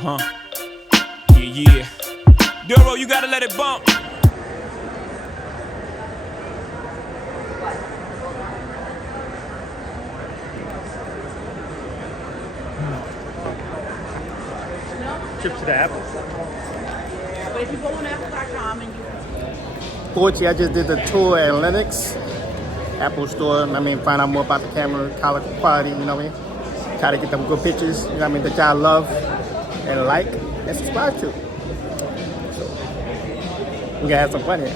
Uh-huh. Yeah. Duro, you gotta let it bump. Trip to the Apple. But if you go on apple.com and you Fortunately, I just did the tour at Lenox, Apple store. I mean, find out more about the camera, color quality, you know what I mean? Try to get them good pictures, you know what I mean, that y'all love and like and subscribe to. So, we gotta have some fun here.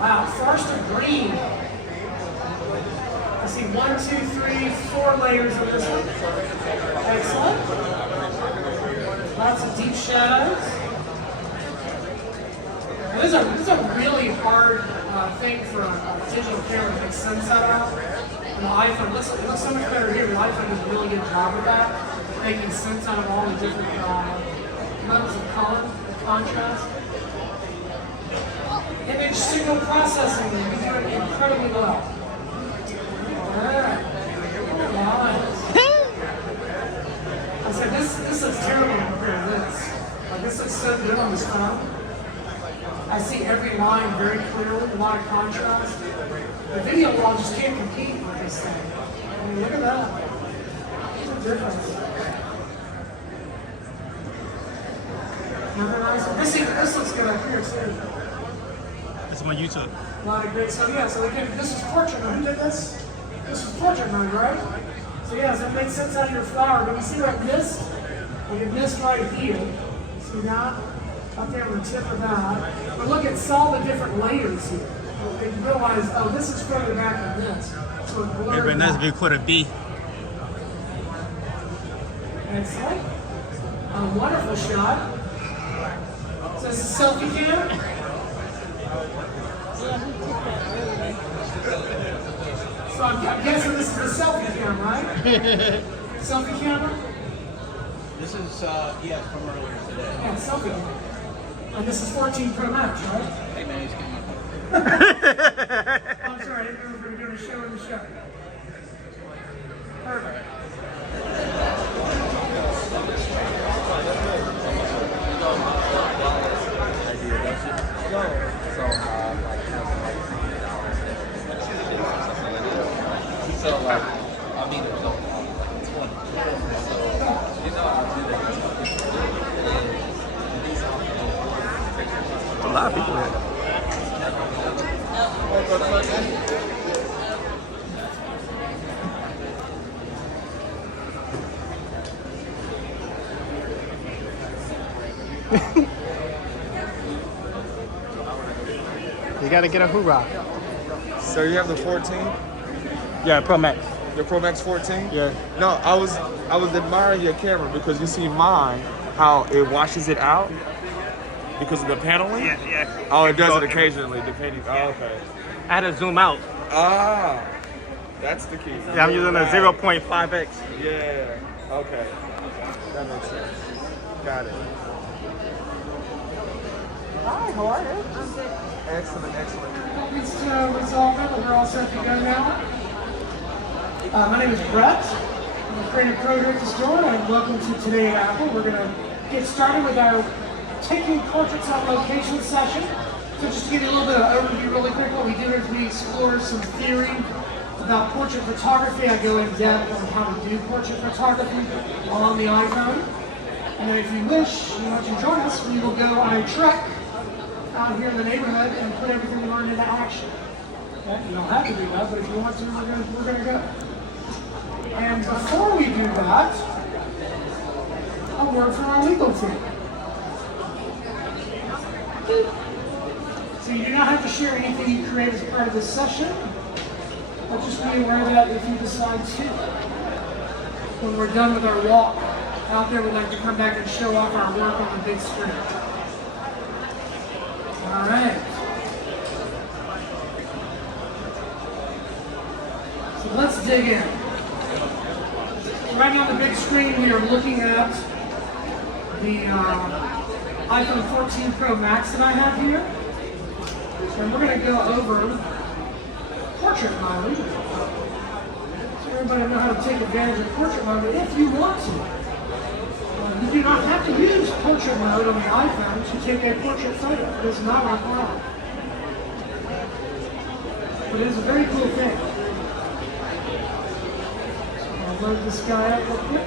Wow, first of green. I see 1, 2, 3, 4 layers of this one. Excellent. Lots of deep shadows. Now, this is a really hard thing for a digital camera to make sense out of. And the iPhone, it looks so much better here. The iPhone does a really good job of that, making sense out of all the different levels of color, contrast. Image signal processing, you do it incredibly well. Alright. Lines. I said, this looks terrible compared to this. Like, this looks so good on this phone. I see every line very clearly, a lot of contrast. The video wall just can't compete with this thing. I mean, look at that. There's a difference. Another nice one. This looks good up here, too. It's on YouTube. A lot of great stuff. Yeah, so again, this is portrait mode. Who did this? This is portrait mode, right? So yeah, so it makes sense out of your flower. But you see that mist? We get mist right here. See that? Up there on the tip of that. But look at all the different layers here. You realize, oh, this is further back than this. So it blurs. Maybe that's good for the B. Excellent. A wonderful shot. So this is selfie cam. So I'm guessing this is a selfie cam, right? Selfie camera? This is, yeah, from earlier today. Yeah, selfie camera. And this is 14 Pro Max, right? Hey man, he's getting my phone. Oh, I'm sorry, I didn't know if we were doing a show in the show. Perfect. So like, I mean, there's no 20. So, you know, I'll do that. A lot of people here. You gotta get a hoorah. So you have the 14? Yeah, Pro Max. The Pro Max 14? Yeah. No, I was admiring your camera because you see mine, how it washes it out because of the paneling. Yeah. Oh, it does it occasionally, depending. Oh, okay. I had to zoom out. Ah, that's the key. Yeah, I'm using a 0.5x. Yeah. Okay. That makes sense. Got it. Hi, how are you? Excellent. It's resolved. We're all set to go now. My name is Brett. I'm a creative code here at the store, and welcome to Today at Apple. We're going to get started with our taking portraits on location session. So just to give you a little bit of overview really quick, what we do is we explore some theory about portrait photography. I go in depth on how to do portrait photography on the iPhone. And then if you wish, you want to join us, we will go on a trek out here in the neighborhood and put everything we learned into action. Okay, you don't have to do that, but if you want to, we're gonna go. And before we do that, a word from our legal team. So you do not have to share anything you create as part of this session, but just be aware that if you decide to, when we're done with our walk out there, we'd like to come back and show off our work on the big screen. All right. So let's dig in. Right now on the big screen, we are looking at the iPhone 14 Pro Max that I have here. And we're going to go over portrait mode. So everybody know how to take advantage of portrait mode if you want to. You do not have to use portrait mode on the iPhone to take a portrait photo. It is not required. But it is a very cool thing. I'll load this guy up real quick.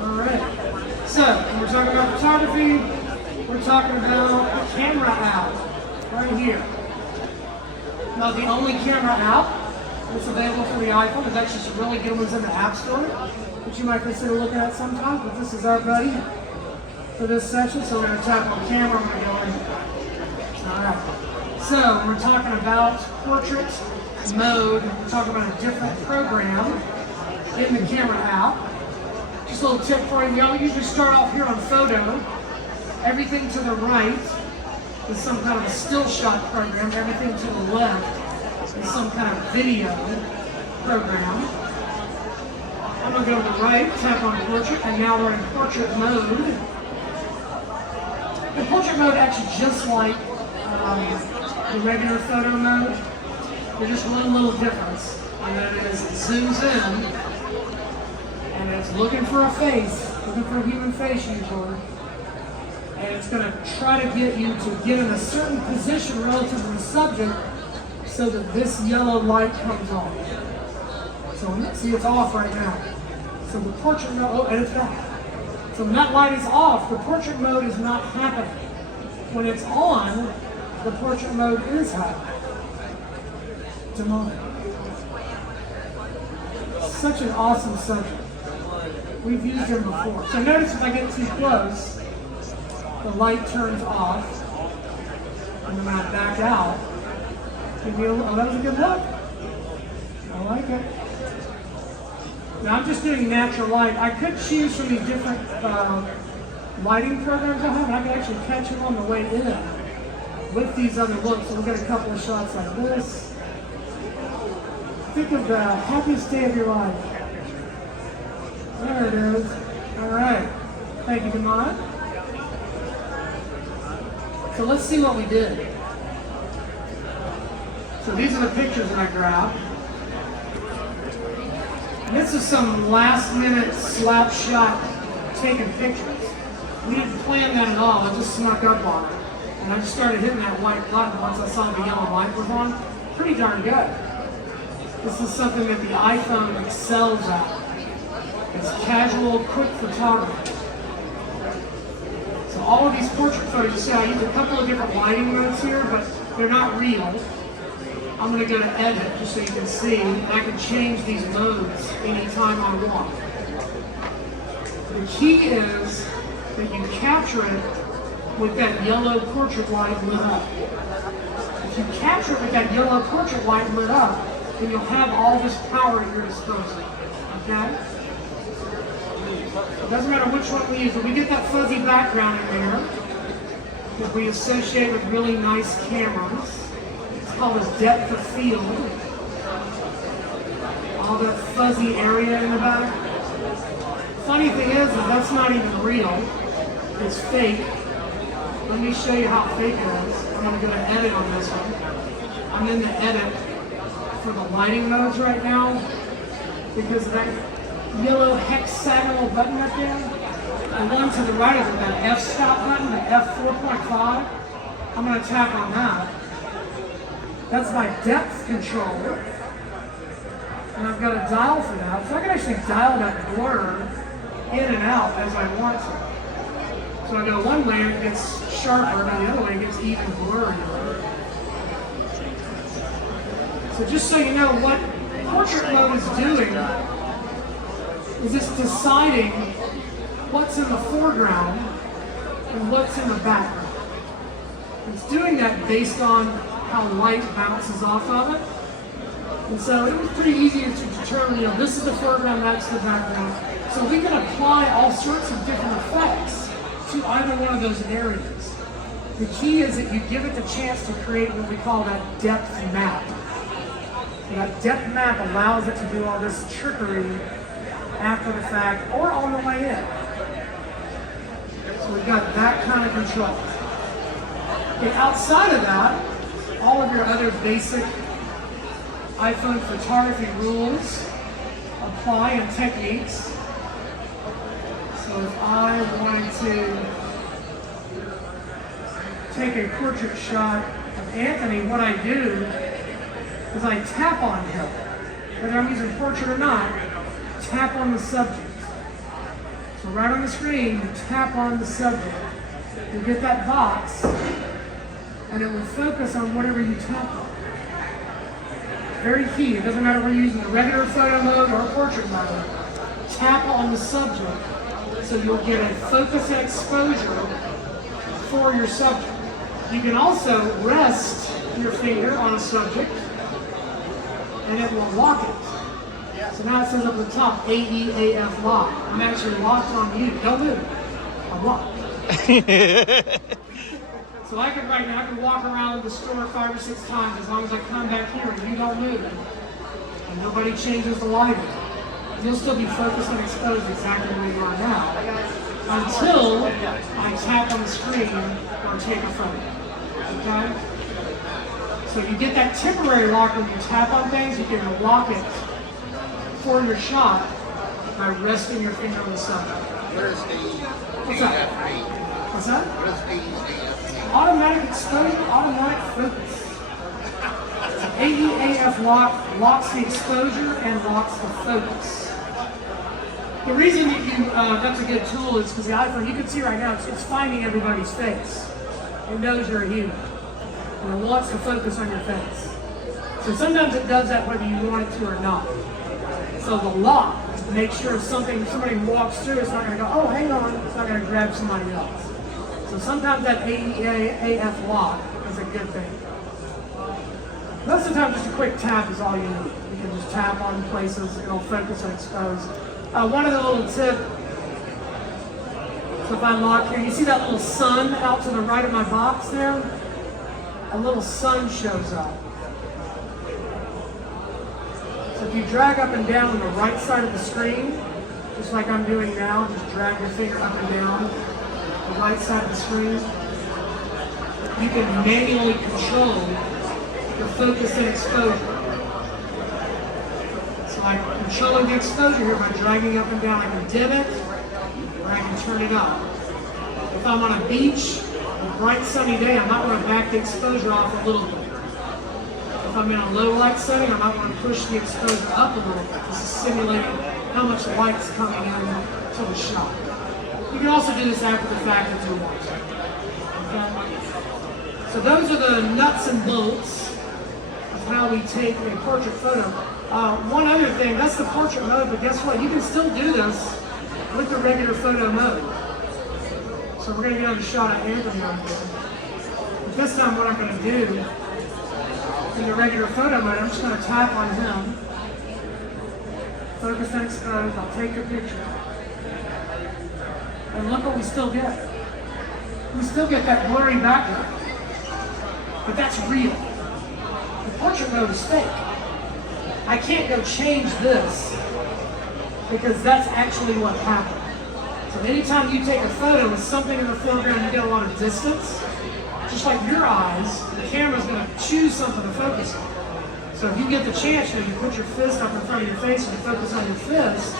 Alright. So, when we're talking about photography, we're talking about the camera app right here. Now, the only camera app that's available for the iPhone is actually some really good ones in the App Store, which you might consider looking at sometimes, but this is our buddy for this session, so we're going to tap on camera, I'm going to go in. Alright, so we're talking about portrait mode, we're talking about a different program in the camera app. Just a little tip for you, we all usually start off here on photo. Everything to the right is some kind of a still shot program, everything to the left is some kind of video program. I'm going to go to the right, tap on portrait, and now we're in portrait mode. The portrait mode actually just like the regular photo mode. There's just one little difference, and that is it zooms in, and it's looking for a face, looking for a human face usually, and it's going to try to get you to get in a certain position relative to the subject so that this yellow light comes on. So see, it's off right now. So the portrait mode, oh, and it's back. So when that light is off, the portrait mode is not happening. When it's on, the portrait mode is happening. Demonic. Such an awesome subject. We've used them before. So notice if I get too close, the light turns off, and then I back out. Oh, that was a good look. I like it. Now I'm just doing natural light. I could choose from these different lighting programs I have, and I can actually catch them on the way in with these other looks. So we'll get a couple of shots like this. Think of the happiest day of your life. There it is. All right. Thank you, Demond. So let's see what we did. So these are the pictures that I grabbed. And this is some last minute slap shot taking pictures. We didn't plan that at all, I just snuck up on it. And I just started hitting that white button once I saw the yellow light was on. Pretty darn good. This is something that the iPhone excels at. It's casual, quick photography. So all of these portrait photos, you see I use a couple of different lighting modes here, but they're not real. I'm going to go to edit just so you can see, and I can change these modes anytime I want. The key is that you capture it with that yellow portrait light lit up. If you capture it with that yellow portrait light lit up, then you'll have all this power at your disposal. Okay? It doesn't matter which one we use, but we get that fuzzy background in there that we associate with really nice cameras. It's called a depth of field. All that fuzzy area in the back. Funny thing is that's not even real. It's fake. Let me show you how fake it is. I'm going to go to edit on this one. I'm in the edit for the lighting modes right now because of that yellow hexagonal button right there. The one to the right of it, that f-stop button, the f4.5. I'm going to tap on that. That's my depth controller. And I've got a dial for that. So I can actually dial that blur in and out as I want to. So I go one way, it gets sharper, and the other way, it gets even blurrier. So just so you know, what portrait mode is doing is it's deciding what's in the foreground and what's in the background. It's doing that based on how light bounces off of it. And so it was pretty easy to determine, you know, this is the foreground, that's the background. So we can apply all sorts of different effects to either one of those areas. The key is that you give it the chance to create what we call that depth map. And that depth map allows it to do all this trickery after the fact or on the way in. So we've got that kind of control. Okay, outside of that, all of your other basic iPhone photography rules apply and techniques. So if I wanted to take a portrait shot of Anthony, what I do is I tap on him. Whether I'm using portrait or not, tap on the subject. So right on the screen, you tap on the subject. You get that box, and it will focus on whatever you tap on. Very key. It doesn't matter whether you're using a regular photo mode or a portrait mode. Tap on the subject so you'll get a focus and exposure for your subject. You can also rest your finger on a subject and it will lock it. So now it says up the top, AEAF lock. I'm actually locked on you. Don't move. I'm locked. So I can walk around the store 5 or 6 times as long as I come back here and you don't move. And nobody changes the lighting. You'll still be focused and exposed exactly where you are now until I tap on the screen or take a photo. Okay? So you get that temporary lock when you tap on things, you can lock it for your shot by resting your finger on the subject. What's that? What's that? Automatic exposure, automatic focus. AEAF lock locks the exposure and locks the focus. The reason that that's a good tool is because the iPhone, you can see right now, it's finding everybody's face. It knows you're a human. And it wants to focus on your face. So sometimes it does that whether you want it to or not. So the lock is to make sure if somebody walks through, it's not going to go, oh, hang on, it's not going to grab somebody else. So sometimes that AEAF lock is a good thing. Most of the time, just a quick tap is all you need. You can just tap on places, it'll focus and expose. One other little tip, so if I lock here, you see that little sun out to the right of my box there? A little sun shows up. So if you drag up and down on the right side of the screen, just like I'm doing now, just drag your finger up and down the right side of the screen, you can manually control the focus and exposure. So I'm controlling the exposure here by dragging up and down. I can dim it, or I can turn it up. If I'm on a beach, a bright sunny day, I might want to back the exposure off a little bit. If I'm in a low light setting, I might want to push the exposure up a little bit. This is simulating how much light's coming in to the shot. You can also do this after the fact if you want to. Okay? So those are the nuts and bolts of how we take a portrait photo. One other thing, that's the portrait mode, but guess what? You can still do this with the regular photo mode. So we're going to get a shot of Anthony on here. But this time what I'm going to do, in the regular photo mode, I'm just going to tap on him, focus and expose, I'll take a picture. And look what we still get. We still get that blurry background. But that's real. The portrait mode is fake. I can't go change this because that's actually what happened. So anytime you take a photo with something in the foreground, you get a lot of distance. Just like your eyes, the camera's going to choose something to focus on. So if you get the chance, you put your fist up in front of your face and you focus on your fist,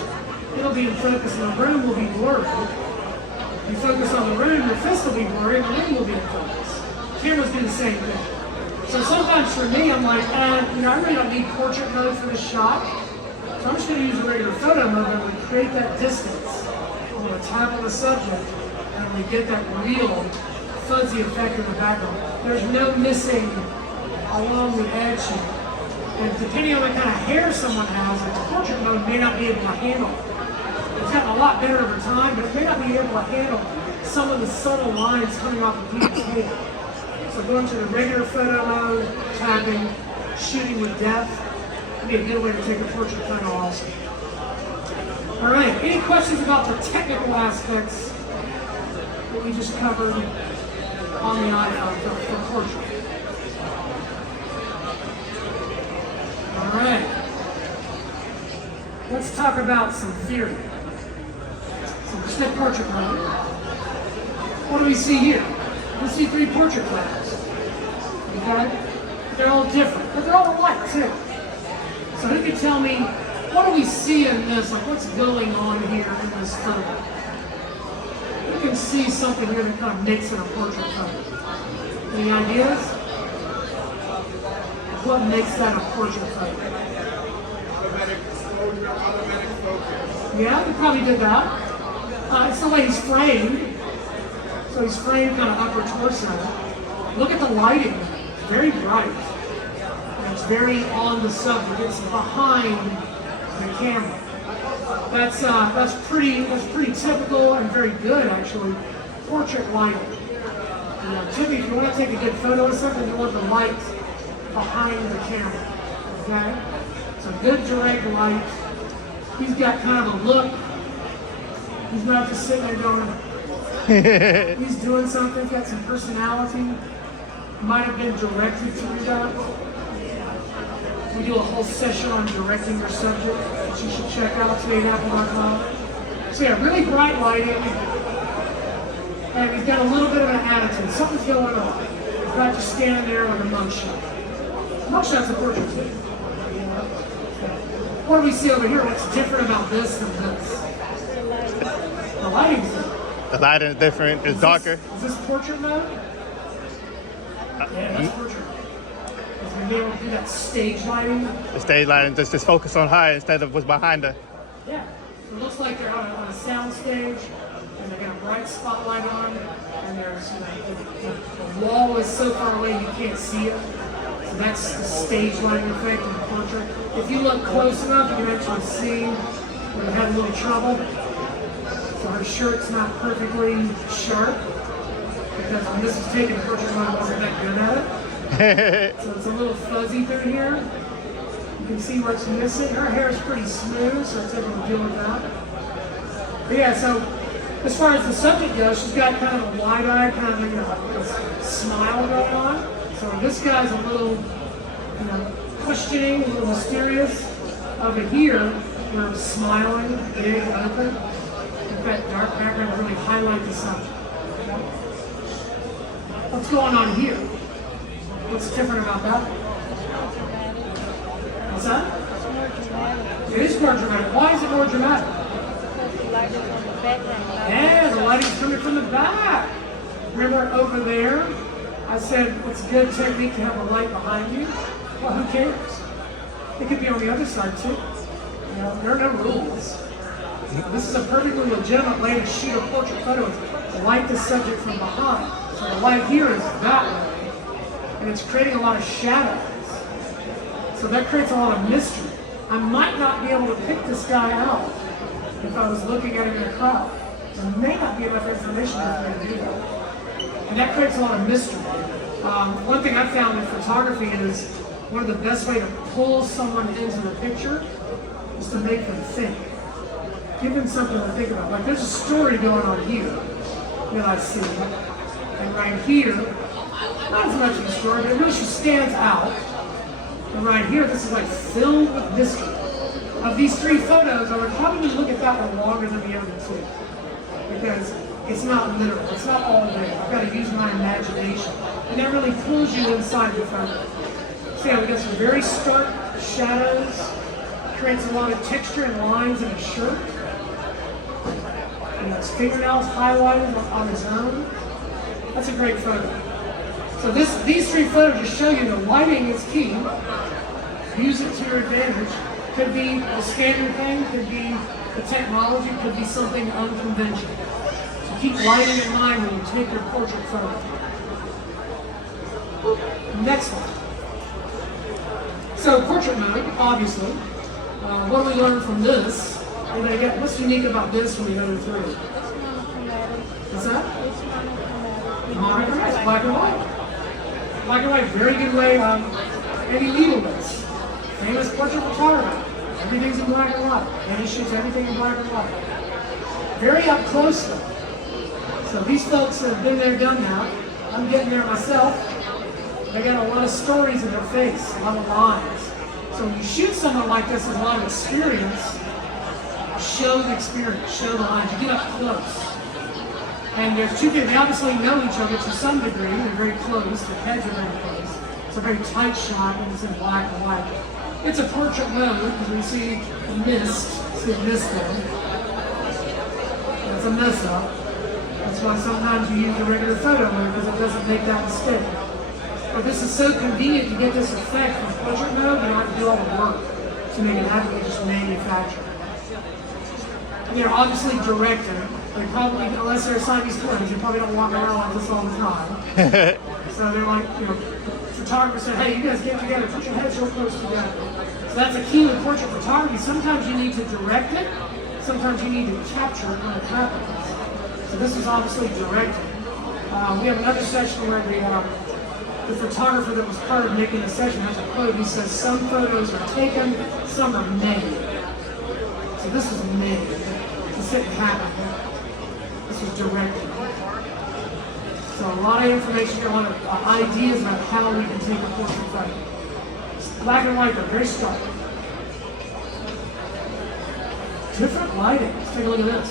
it'll be in focus and the room will be blurry. If you focus on the room, your fist will be blurry and the room will be in focus. Cameras do the same thing. So sometimes for me, I'm like, I really don't need portrait mode for this shot. So I'm just going to use a regular photo mode and I'm going to create that distance. I'm going to tap on the subject and I'm going to get that real fuzzy effect in the background. There's no missing along the edge here. And depending on what kind of hair someone has, like the portrait mode may not be able to handle it. It's gotten a lot better over time, but it may not be able to handle some of the subtle lines coming off of people's hair. So going to the regular photo mode, tapping, shooting with depth, would be a good way to take a portrait photo also. All right, any questions about the technical aspects that we just covered on the iPhone for portrait? All right, let's talk about some theory. So we're still portrait mode. What do we see here? We see 3 portrait photos. Okay? They're all different, but they're all alike too. So who can tell me, what do we see in this? Like what's going on here in this photo? You can see something here that kind of makes it a portrait photo. Any ideas? What makes that a portrait photo? Yeah, we probably did that. It's the way he's framed. So he's framed kind of upper torso. Look at the lighting. It's very bright. And it's very on the subject. It's behind the camera. That's pretty typical and very good actually. Portrait lighting. Typically, if you want to take a good photo of something, you want the light behind the camera. Okay? So good direct light. He's got kind of a look. He's not just sitting there going, he's doing something, he's got some personality. Might have been directed to you guys. We do a whole session on directing your subject that you should check out today@apple.com. So yeah, really bright lighting. And he's got a little bit of an attitude. Something's going on. He's not just standing there with a mugshot. Mugshot's a portrait thing. What do we see over here? What's different about this than this? The lighting's different. The lighting is different. It's darker. Is this portrait mode? Yeah, that's portrait. Is we be able to do that stage lighting? The stage lighting just focus on her instead of what's behind her. Yeah. So it looks like they're on a sound stage, and they got a bright spotlight on, and there's the wall is so far away you can't see it. So that's the stage lighting effect in the portrait. If you look close enough, you can actually see where they had a little trouble. So her shirt's not perfectly sharp because when this was taken, the portrait mode wasn't that good at it. So it's a little fuzzy through here. You can see where it's missing. Her hair is pretty smooth, so it's able to deal with that. But yeah, so as far as the subject goes, she's got kind of a wide-eye, kind of a smile going on. So this guy's a little, questioning, a little mysterious. Over here, we're smiling, big, open. That dark background really highlight the subject. What's going on here? What's different about that? What's that? It is more dramatic. Why is it more dramatic? Yeah, the lighting's coming from the back. Remember over there, I said it's good technique to have a light behind you? Well, who cares? It could be on the other side too. There are no rules. This is a perfectly legitimate way to shoot a portrait photo. Light the subject from behind. So the light here is that way. And it's creating a lot of shadows. So that creates a lot of mystery. I might not be able to pick this guy out if I was looking at him in a crowd. There may not be enough information for me to do that. And that creates a lot of mystery. One thing I found in photography is one of the best way to pull someone into the picture is to make them think. Give them something to think about. Like there's a story going on here that I see. And right here, not as much of a story, but it really just stands out. And right here, this is like filled with mystery. Of these 3 photos, I would probably look at that one longer than the other 2. Because it's not literal, it's not all there. I've got to use my imagination. And that really pulls you inside the photo. So yeah, we got some very stark shadows, creates a lot of texture and lines in his shirt. And his fingernails highlighted on his own. That's a great photo. So these 3 photos just show you the lighting is key. Use it to your advantage. Could be a standard thing, could be the technology, could be something unconventional. So keep lighting in mind when you take your portrait photo. Next one. So portrait mode, obviously. What do we learn from this? Anybody get what's unique about this when we go through it? What's that? Monochromatic, black and white. Black and white, very good way. Eddie Leibovitz, famous portrait photographer. Everything's in black and white. And he shoots everything in black and white. Very up close though. So these folks have been there, done that. I'm getting there myself. They got a lot of stories in their face, a lot of lines. So when you shoot someone like this with a lot of experience, show the experience, show the lines. You get up close. And there's two people, they obviously know each other to some degree. They're very close, their heads are very close. It's a very tight shot and it's in black and white. It's a portrait mode because we see the mist. See the mist there. It's a mess up. That's why sometimes you use the regular photo mode because it doesn't make that mistake. But this is so convenient to get this effect from portrait mode, you don't have to do all the work to make it happen, you just manufacture it. And they're obviously directed. They probably, unless they're Siamese twins, they probably don't walk around like this all the time. So they're like, you know, photographers said, hey, you guys get together, put your heads real close together. So that's a key with portrait photography. Sometimes you need to direct it, sometimes you need to capture it when it happens. So this is obviously directed. We have another section where the photographer that was part of making the session has a quote. He says, some photos are taken, some are made. So this is made. This didn't happen. This was directed. So a lot of information, a lot of ideas about how we can take a portrait photo. Black and white, they're very stark. Different lighting. Let's take a look at this.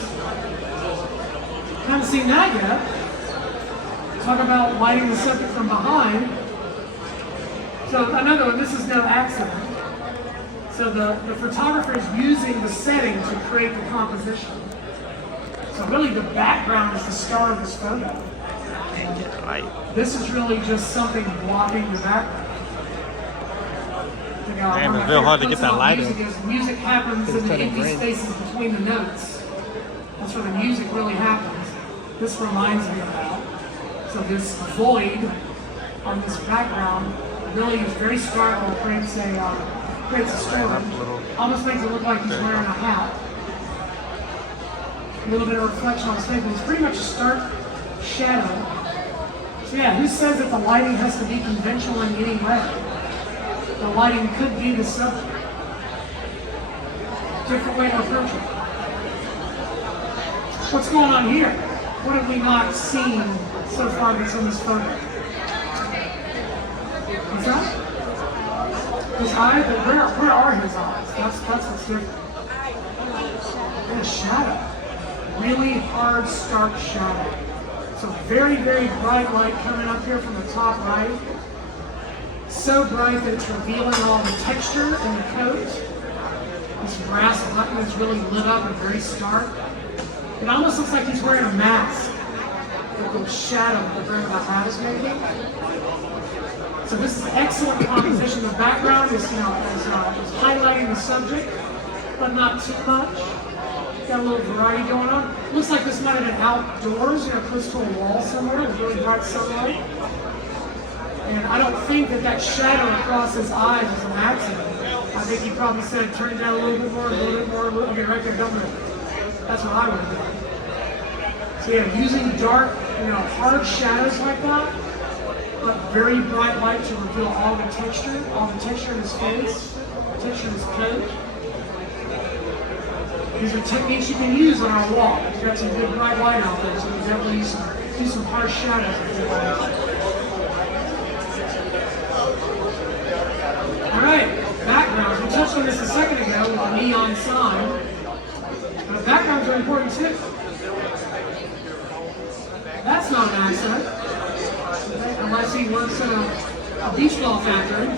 Haven't seen that yet. Talk about lighting the subject from behind. So another one, this is no accident. So the photographer is using the setting to create the composition. So really the background is the star of this photo. This is really just something blocking the background. Man, it's real hard to get that light in. Music happens in the empty spaces between the notes. That's where the music really happens. This reminds me of that. So this void on this background really is very stark. Creates a story. Almost makes it look like he's wearing a hat. A little bit of reflection on his face, but it's pretty much a stark shadow. So yeah, who says that the lighting has to be conventional in any way? The lighting could be the subject. Different way to approach it. What's going on here? What have we not seen so far that's in this photo? What's that? His eyes? But where are his eyes? That's what's different. And a shadow. Really hard, stark shadow. So very, very bright light coming up here from the top right. So bright that it's revealing all the texture in the coat. This brass button is really lit up and very stark. It almost looks like he's wearing a mask. With the shadow that the brim of the hat is making. So this is excellent composition. The background is, is highlighting the subject, but not too much. Got a little variety going on. Looks like this might have been outdoors, close to a wall somewhere with really bright sunlight. And I don't think that shadow across his eyes is an accident. I think he probably said, turn it down a little bit more, okay, right there, don't move. That's what I would have done. So yeah, using dark, hard shadows like that, but very bright light to reveal all the texture in his face, texture in his coat. These are techniques you can use on our wall. We've got some good bright light out there, so we can definitely do some harsh shadows if you want. All right, backgrounds. We touched on this a second ago with the neon sign. But backgrounds are important too. That's not an accident. Unless he works in a beach ball factory.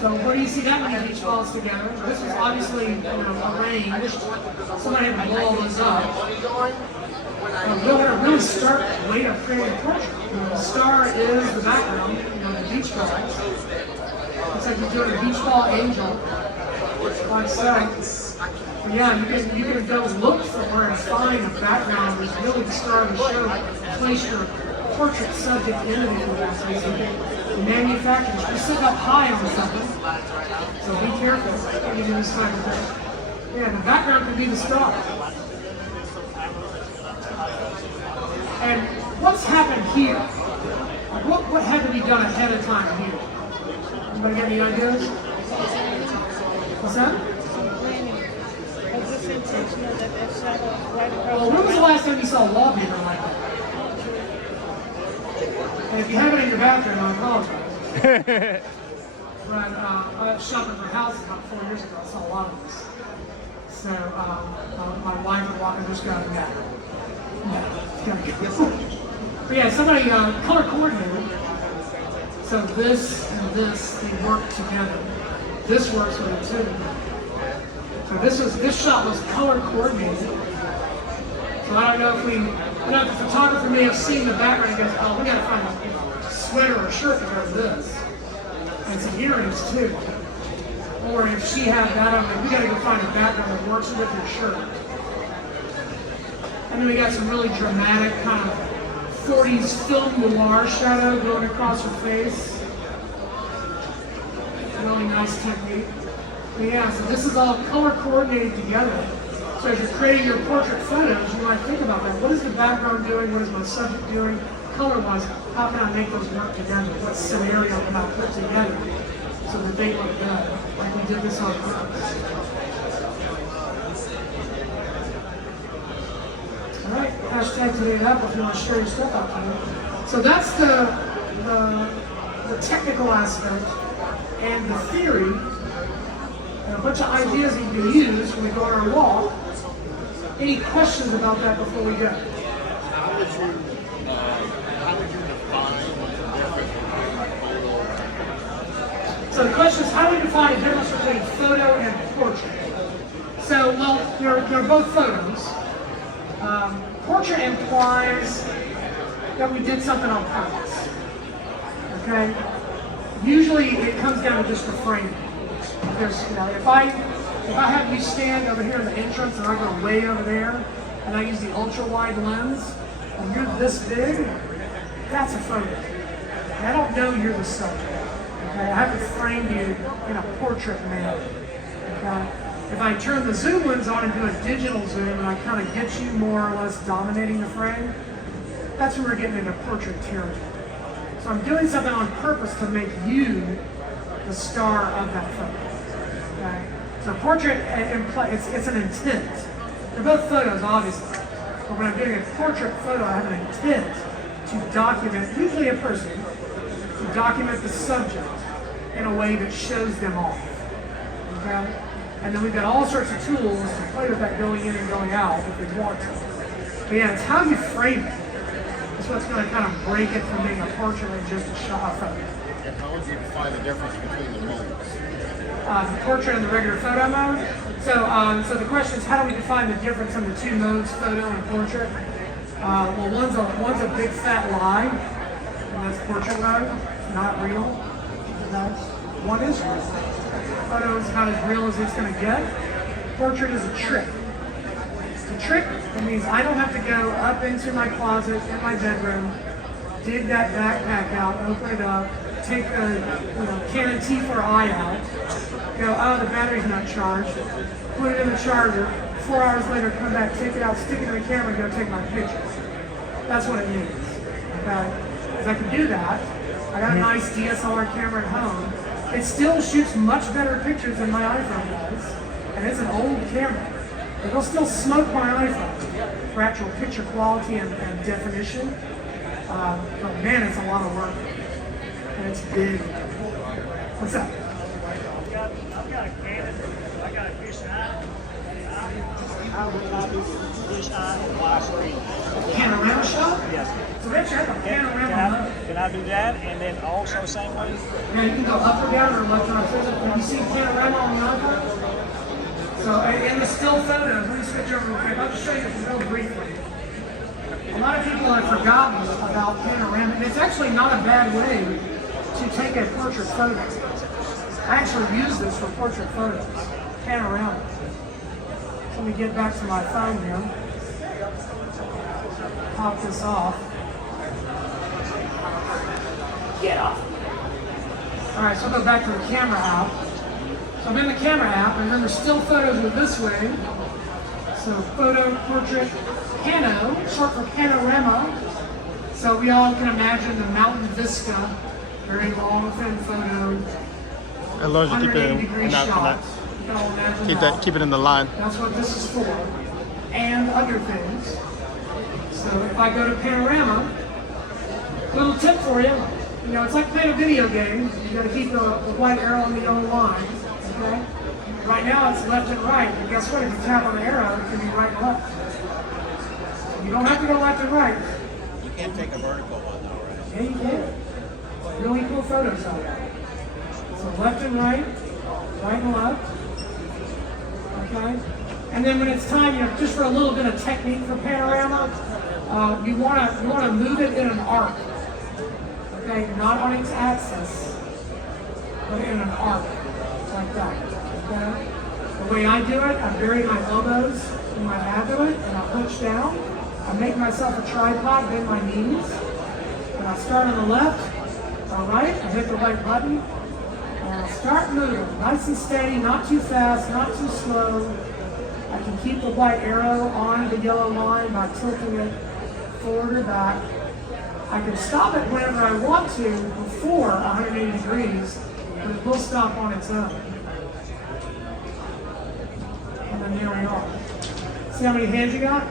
So where do you see that many beach balls together? This was obviously arranged. Somebody had to blow all those up. A really stark way to create a portrait. The star is the background, the beach balls. It's like you're doing a beach ball angel. Like so. But yeah, you can go look for where and find a background that's really the star of the show. Place your portrait subject in it if you want to. manufacturers. We're sitting up high on something, so be careful when you do this kind of thing. Yeah, the background can be the star. And what's happened here? What had to be done ahead of time here? Anybody got any ideas? What's that? Well, when was the last time you saw a wallpaper like that? And if you have it in your bathroom, I apologize. But I was shopping for houses about 4 years ago. I saw a lot of this. So my wife and walking just got it out. But yeah, somebody color coordinated. So this and this, they work together. This works with it too. So this shot was color coordinated. So I don't know if the photographer may have seen the background and goes, oh, we gotta find a sweater or a shirt to go with this. And some earrings too. Or if she had that on, we gotta go find a background that works with your shirt. And then we got some really dramatic kind of 40s film noir shadow going across her face. Really nice technique. But yeah, so this is all color coordinated together. So as you're creating your portrait photos, you might think about that. What is the background doing? What is my subject doing? Color-wise, how can I make those work together? What scenario can I put together so that they look good? Like we did this on purpose. All right, hashtag today up if you want to share your stuff out there. So that's the technical aspect and the theory, and a bunch of ideas that you can use when we go on our walk. Any questions about that before we go? How would you define the difference between photo? So the question is, how do we define the difference between photo and portrait? So, well, they're both photos. Portrait implies that we did something on purpose. Okay? Usually it comes down to just the framing. There's, if I have you stand over here in the entrance and I go way over there and I use the ultra wide lens and you're this big, that's a photo. And I don't know you're the subject. Okay? I haven't framed you in a portrait manner. Okay? If I turn the zoom lens on and do a digital zoom and I kind of get you more or less dominating the frame, that's when we're getting into portrait territory. So I'm doing something on purpose to make you the star of that photo. Okay? So portrait, it's an intent. They're both photos, obviously. But when I'm doing a portrait photo, I have an intent to document, usually a person, to document the subject in a way that shows them off. Okay? And then we've got all sorts of tools to play with that going in and going out if we want to. But yeah, it's how you frame it. That's what's going to kind of break it from being a portrait and just a shot photo. And how would you define the difference between the modes? The portrait and the regular photo mode. So the question is, how do we define the difference in the two modes, photo and portrait? Well, one's a big fat lie, and that's portrait mode, not real. One is real. Photo is about as real as it's going to get. Portrait is a trick. It's a trick. It means I don't have to go up into my closet in my bedroom, dig that backpack out, open it up, take a Canon T4i out, go, oh, the battery's not charged, put it in the charger, 4 hours later come back, take it out, stick it in the camera, and go take my pictures. That's what it means. Okay? If I can do that, I got a nice DSLR camera at home. It still shoots much better pictures than my iPhone does, and it's an old camera. But it'll still smoke my iPhone for actual picture quality and definition. But man, it's a lot of work, and it's big. What's up? I've got a Canon. I got a fisheye. How would I do fisheye widescreen? Panorama shot? Yes. So they actually have a panorama mode. Can I do that? And then also same way? Yeah, you can go up or down or left or right. Have you seen panorama on the iPhone? So in the still photos, let me switch over real quick. I'll just show you this real briefly. A lot of people have forgotten about panorama, and it's actually not a bad way to take a portrait photo. I actually use this for portrait photos, panorama. Let me get back to my phone here. Pop this off. Get off. All right, so I'll go back to the camera app. So I'm in the camera app, and remember, still photos are this way. So photo, portrait, pano, short for panorama. So we all can imagine the mountain vista, very long, thin photo, As long as you keep 180 it degree not, shots. You can all imagine keep it in the line. That's what this is for, and other things. So if I go to panorama, little tip for you. You know, it's like playing a video game. You got to keep the white arrow on the yellow line. Okay. Right now it's left and right, but guess what? If you tap on the arrow, it can be right and left. You don't have to go left and right. You can't take a vertical one though, right? Yeah, you can. Really cool photos out there. So left and right and left. Okay. And then when it's time, you know, just for a little bit of technique for panorama, you wanna move it in an arc. Okay, not on its axis, but in an arc, like that. Okay. The way I do it, I bury my elbows in my abdomen and I hunch down. I make myself a tripod, bend my knees, and I start on the left, all right, I hit the right button, and I start moving, nice and steady, not too fast, not too slow. I can keep the white arrow on the yellow line by tilting it forward or back. I can stop it whenever I want to before 180 degrees, but it will stop on its own. And then there we are. See how many hands you got?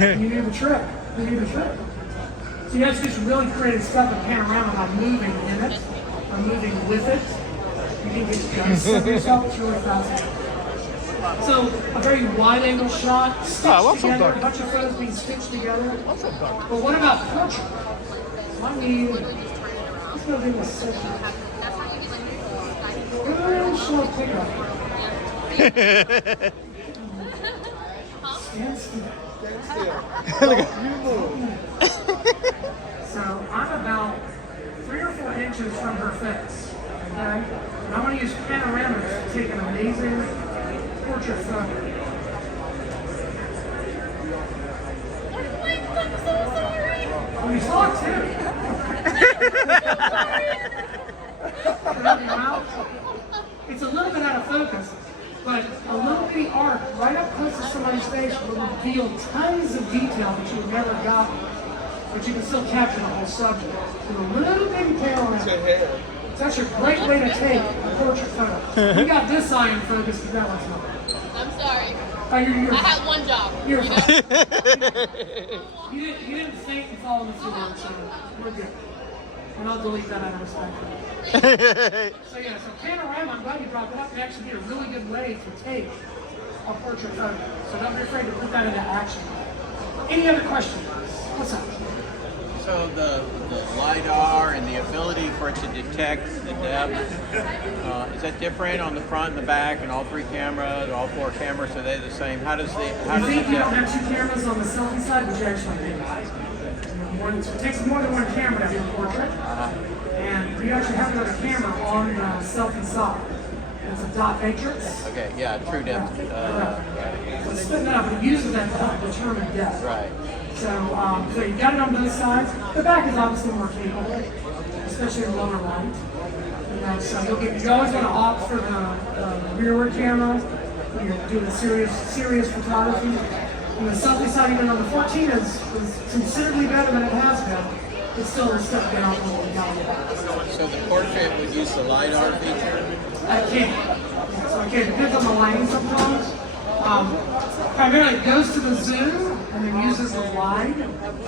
You knew the trick. You knew the trick. So you have to do some really creative stuff in panorama by moving in it, or moving with it. You can get just yourself, it's really fascinating. So a very wide angle shot, stitched together, a bunch of photos being stitched together. But what about portrait? So I need, let's go do a session. Good short pickup. Stand still. So I'm about 3 or 4 inches from her face. Okay? And I'm going to use panoramas to take an amazing portrait photo. Oh, you saw it too. It's a little bit out of focus, but a little bitty arc right up close to somebody's face will reveal tons of detail that you never got, but you can still capture the whole subject. So a little bitty panorama. It's actually a great way to take a portrait photo. You got this eye in focus, but that one's not. I'm sorry. Oh, you're I had one job. You're you know? fine. You didn't faint and fall in the floor, so we're good. And I'll delete that out of respect for you. So yeah, so panorama, I'm glad you brought that up. It actually be a really good way to take a portrait photo. So don't be afraid to put that into action. Any other questions? What's up? So the LiDAR and the ability for it to detect the depth, is that different on the front and the back and all 3 cameras, all 4 cameras, are they the same? How does the You think you don't have 2 cameras on the selfie side, but you actually do. It takes more than 1 camera to do a portrait. And you actually have another camera on the selfie side. It's a dot matrix. Okay, yeah, true depth. So it's split it up, it uses that to help determine depth. Right. So you got it on both sides. The back is obviously more capable, especially in lower light. You know, so you always want to opt for the rearward camera when you're doing serious photography. And the selfie side, even on the 14, is considerably better than it has been. It's still a step down from what we got. So the portrait would use the LiDAR feature? I can't. So it depends on the lighting sometimes. Primarily it goes to the zoom and then uses the wide to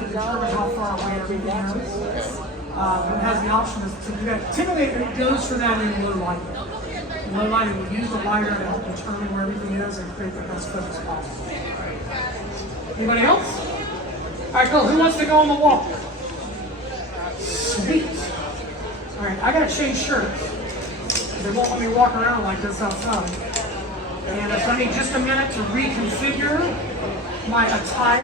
determine how far away everything is. It has the option to do that. Typically it goes for that in low light. In low light it will use the LiDAR to help determine where everything is and create the best focus possible. Anybody else? Alright, cool. Who wants to go on the walk? Sweet. Alright, I gotta change shirts. They won't let me walk around like this outside. And so I need just a minute to reconfigure my attire.